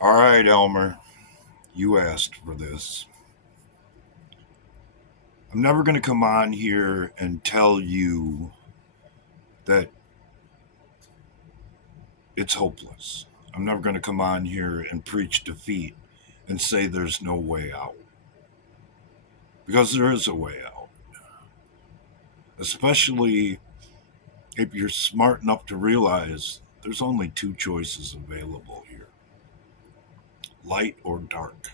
All right, Elmer, you asked for this. I'm never going to come on here and tell you that it's hopeless. I'm never going to come on here and preach defeat and say there's no way out. Because there is a way out. Especially if you're smart enough to realize there's only two choices available here: light or dark.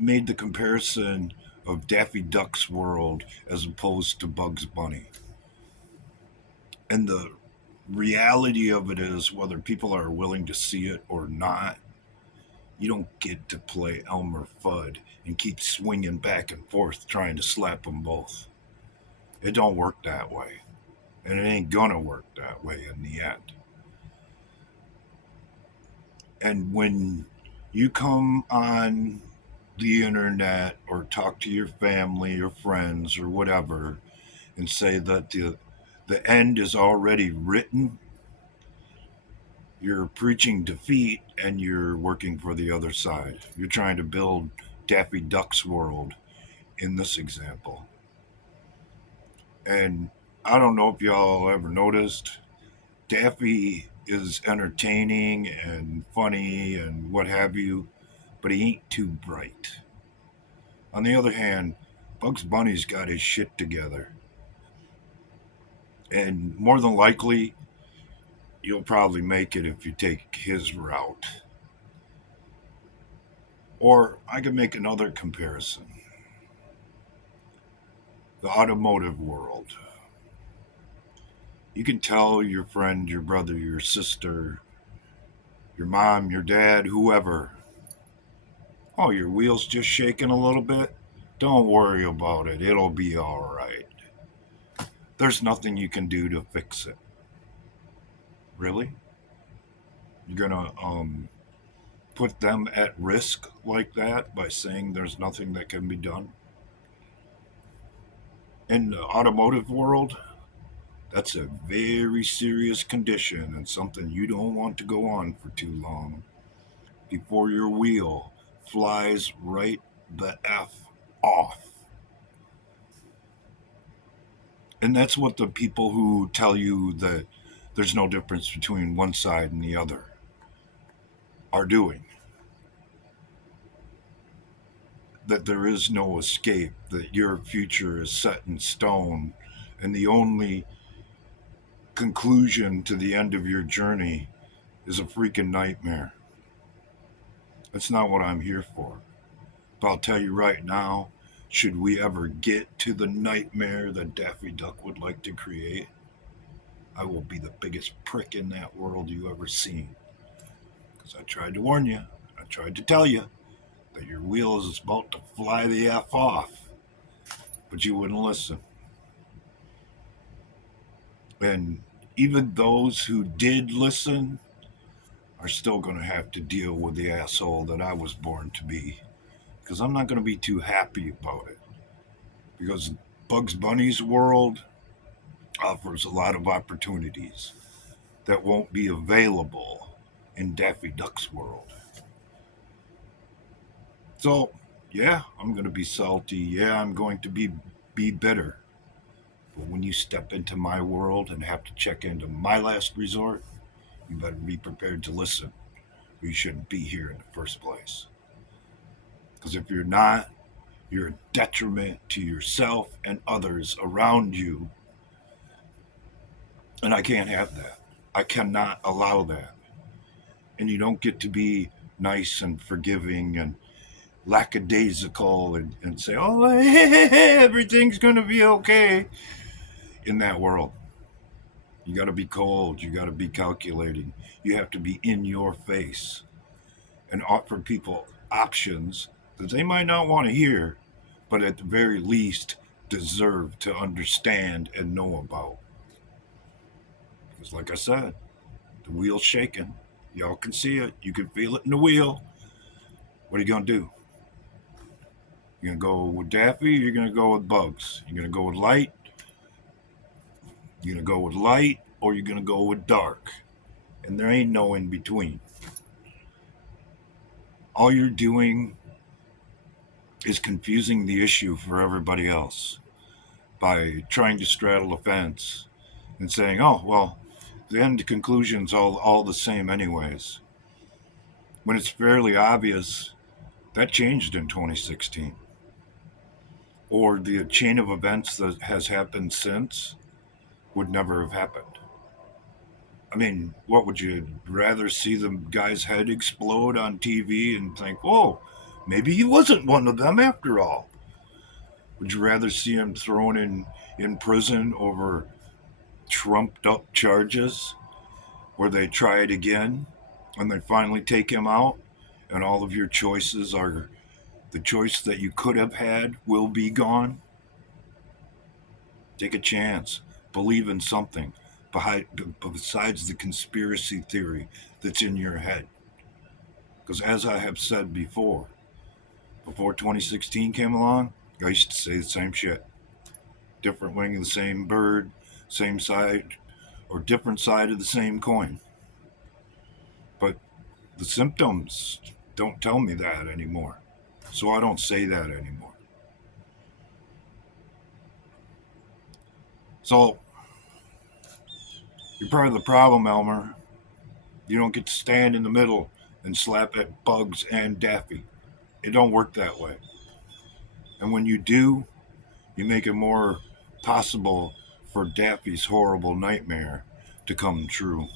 Made the comparison of Daffy Duck's world as opposed to Bugs Bunny. And the reality of it is, whether people are willing to see it or not, you don't get to play Elmer Fudd and keep swinging back and forth trying to slap them both. It don't work that way. And it ain't gonna work that way in the end. And when you come on the internet or talk to your family or friends or whatever and say that the end is already written, you're preaching defeat and you're working for the other side. You're trying to build Daffy Duck's world in this example. And I don't know if y'all ever noticed, Daffy is entertaining and funny and what have you, but he ain't too bright. On the other hand, Bugs Bunny's got his shit together. And more than likely, you'll probably make it if you take his route. Or I could make another comparison: the automotive world. You can tell your friend, your brother, your sister, your mom, your dad, whoever, oh, your wheel's just shaking a little bit. Don't worry about it. It'll be all right. There's nothing you can do to fix it. Really? You're going to put them at risk like that by saying there's nothing that can be done? In the automotive world, that's a very serious condition and something you don't want to go on for too long before your wheel flies right the F off. And that's what the people who tell you that there's no difference between one side and the other are doing. That there is no escape, that your future is set in stone, and the only conclusion to the end of your journey is a freaking nightmare. That's not what I'm here for. But I'll tell you right now, should we ever get to the nightmare that Daffy Duck would like to create, I will be the biggest prick in that world you ever seen. Because I tried to warn you, I tried to tell you that your wheel is about to fly the F off, but you wouldn't listen. And even those who did listen are still going to have to deal with the asshole that I was born to be. Because I'm not going to be too happy about it. Because Bugs Bunny's world offers a lot of opportunities that won't be available in Daffy Duck's world. So, yeah, I'm going to be salty. Yeah, I'm going to be bitter. But when you step into my world and have to check into my last resort, you better be prepared to listen. Or you shouldn't be here in the first place. Because if you're not, you're a detriment to yourself and others around you. And I can't have that. I cannot allow that. And you don't get to be nice and forgiving and lackadaisical and say, oh, everything's going to be okay in that world. You got to be cold. You got to be calculating. You have to be in your face and offer people options that they might not want to hear, but at the very least deserve to understand and know about. Because, like I said, the wheel's shaking. Y'all can see it. You can feel it in the wheel. What are you going to do? You're going to go with Daffy or you're going to go with Bugs? You're going to go with light? You're going to go with light or you're going to go with dark? and there ain't no in between. All you're doing is confusing the issue for everybody else by trying to straddle a fence and saying, oh, well, the end conclusion's all the same, anyways. When it's fairly obvious that changed in 2016. Or the chain of events that has happened since would never have happened. I mean, what would you rather see the guy's head explode on TV and think, whoa, maybe he wasn't one of them after all? Would you rather see him thrown in prison over trumped up charges where they try it again and they finally take him out and all of your choices are the choice that you could have had will be gone? Take a chance. Believe in something besides the conspiracy theory that's in your head. Because as I have said before 2016 came along, I used to say the same shit. Different wing of the same bird, same side, or different side of the same coin. But the symptoms don't tell me that anymore. So I don't say that anymore. So you're part of the problem, Elmer. You don't get to stand in the middle and slap at Bugs and Daffy. It don't work that way. And when you do, you make it more possible for Daffy's horrible nightmare to come true.